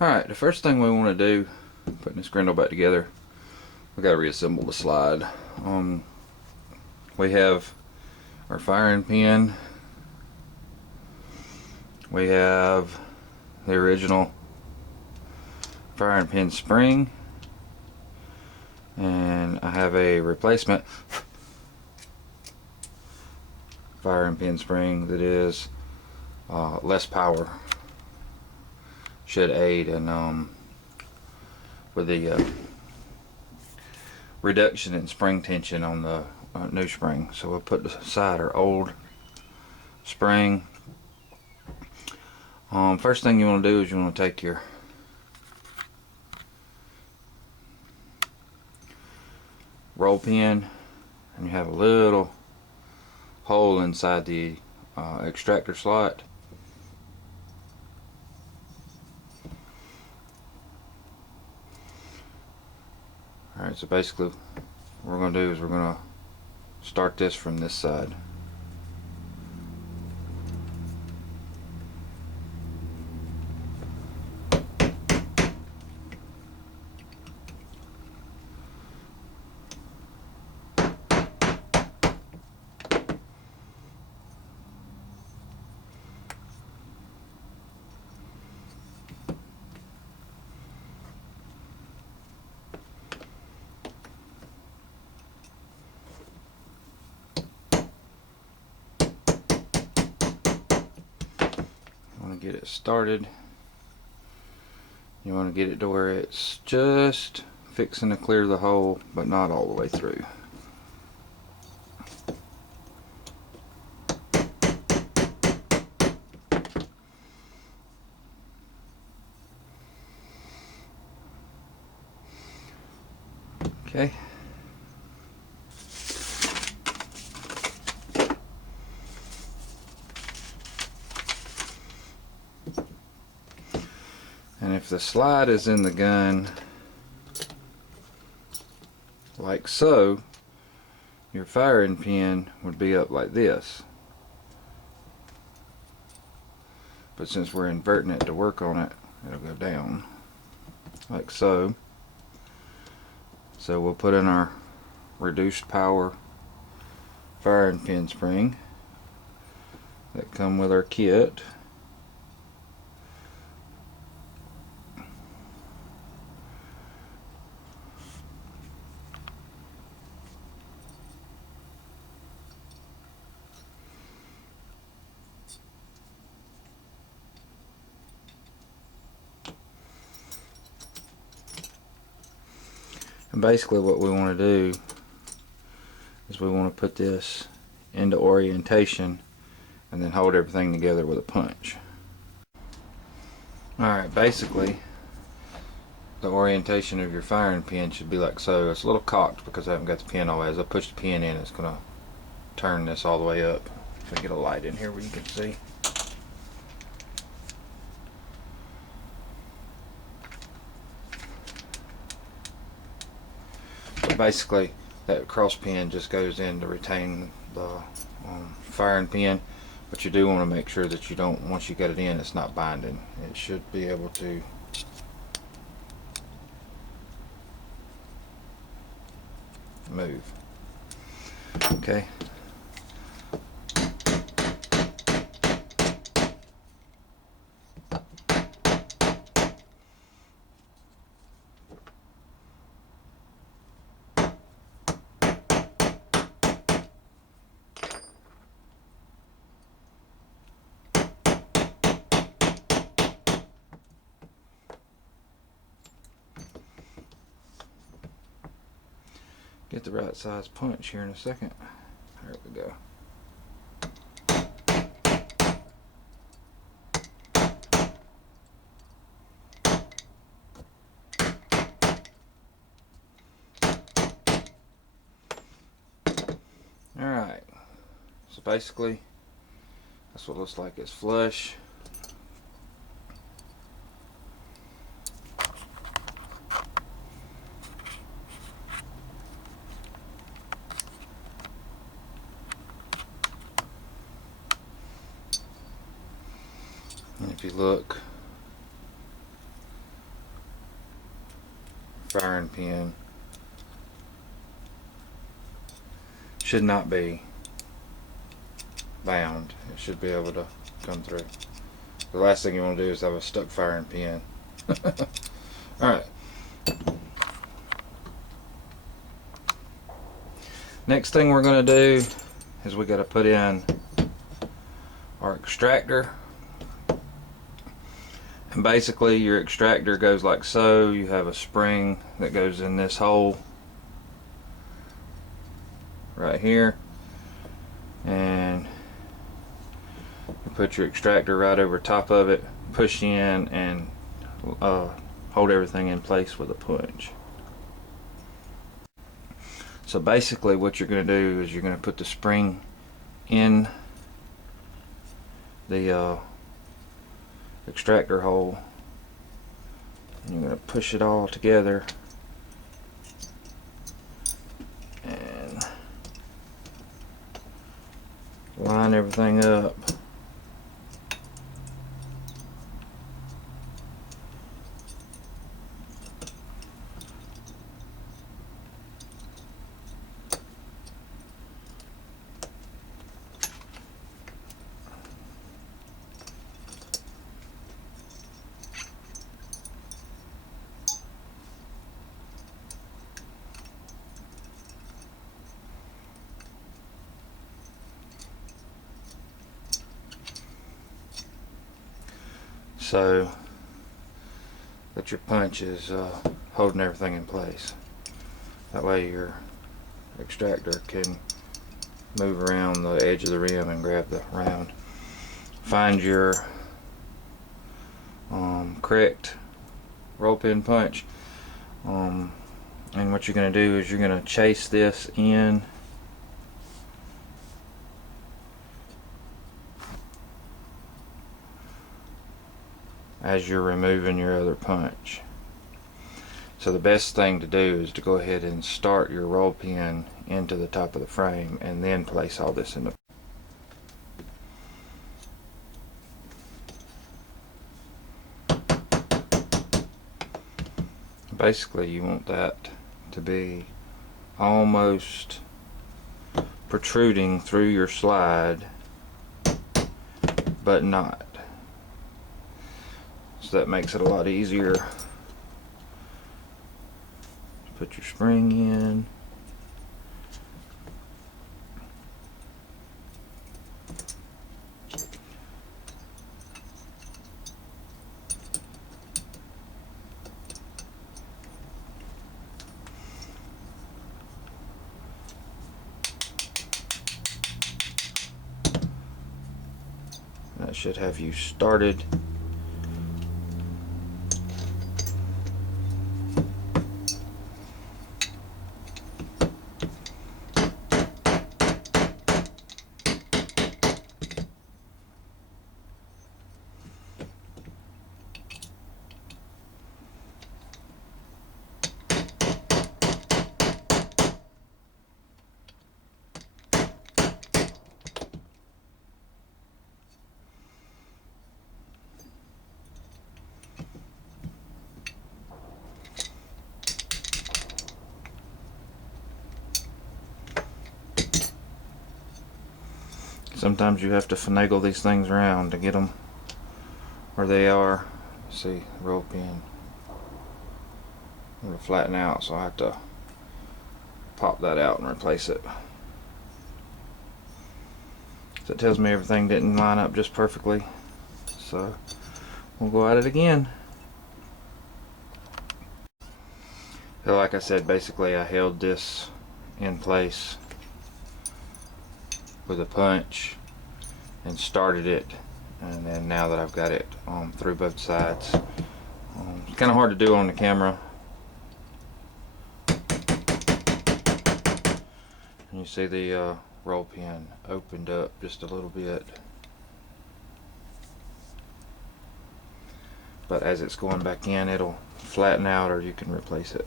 Alright, the first thing we want to do, putting this Grendel back together, we got to reassemble the slide. We have our firing pin, we have the original firing pin spring, and I have a replacement firing pin spring that is less power. Should aid in with the reduction in spring tension on the new spring. So we'll put aside our old spring. First thing you want to do is you want to take your roll pin, and you have a little hole inside the extractor slot. Alright, so basically what we're going to do is we're going to start this from this side. Get it started. You want to get it to where it's just fixing to clear the hole, but not all the way through. Okay. And if the slide is in the gun like so, your firing pin would be up like this. But since we're inverting it to work on it, it'll go down like so. So we'll put in our reduced power firing pin spring that come with our kit. And basically what we want to do is we want to put this into orientation and then hold everything together with a punch. Alright, basically the orientation of your firing pin should be like so. It's a little cocked because I haven't got the pin all the way. As I push the pin in, it's going to turn this all the way up. If I get a light in here where you can see. Basically that cross pin just goes in to retain the firing pin, but you do want to make sure that you don't, once you get it in, it's not binding. It should be able to move. Okay. Get the right size punch here in a second. There we go. Alright, so basically that's what it looks like. It's flush. And if you look, firing pin should not be bound. It should be able to come through. The last thing you want to do is have a stuck firing pin. Alright. Next thing we're going to do is we got to put in our extractor. And basically your extractor goes like so. You have a spring that goes in this hole right here, and you put your extractor right over top of it, push in, and hold everything in place with a punch. So basically what you're going to do is you're going to put the spring in the extractor hole, and you're going to push it all together and line everything up. So that your punch is holding everything in place. That way your extractor can move around the edge of the rim and grab the round. Find your correct roll pin punch, and what you're going to do is you're going to chase this in as you're removing your other punch. So the best thing to do is to go ahead and start your roll pin into the top of the frame and then place all this in the basically you want that to be almost protruding through your slide, but not. So that makes it a lot easier. Put your spring in. That should have you started. Sometimes you have to finagle these things around to get them where they are. See, roll pin. It'll flatten out, so I have to pop that out and replace it. So it tells me everything didn't line up just perfectly. So we'll go at it again. So like I said, basically I held this in place with a punch and started it, and then now that I've got it through both sides, it's kind of hard to do on the camera. And you see the roll pin opened up just a little bit, but as it's going back in it'll flatten out, or you can replace it.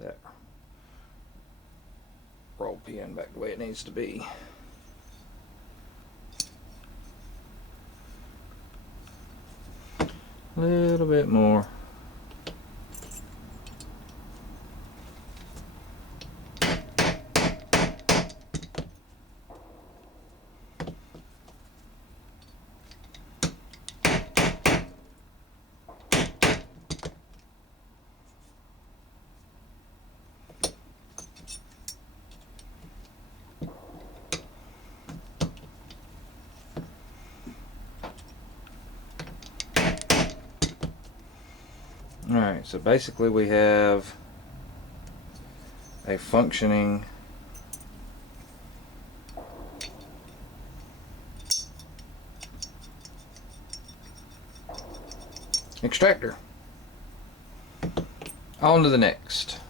That roll pin back the way it needs to be. A little bit more. Alright, so basically we have a functioning extractor. On to the next.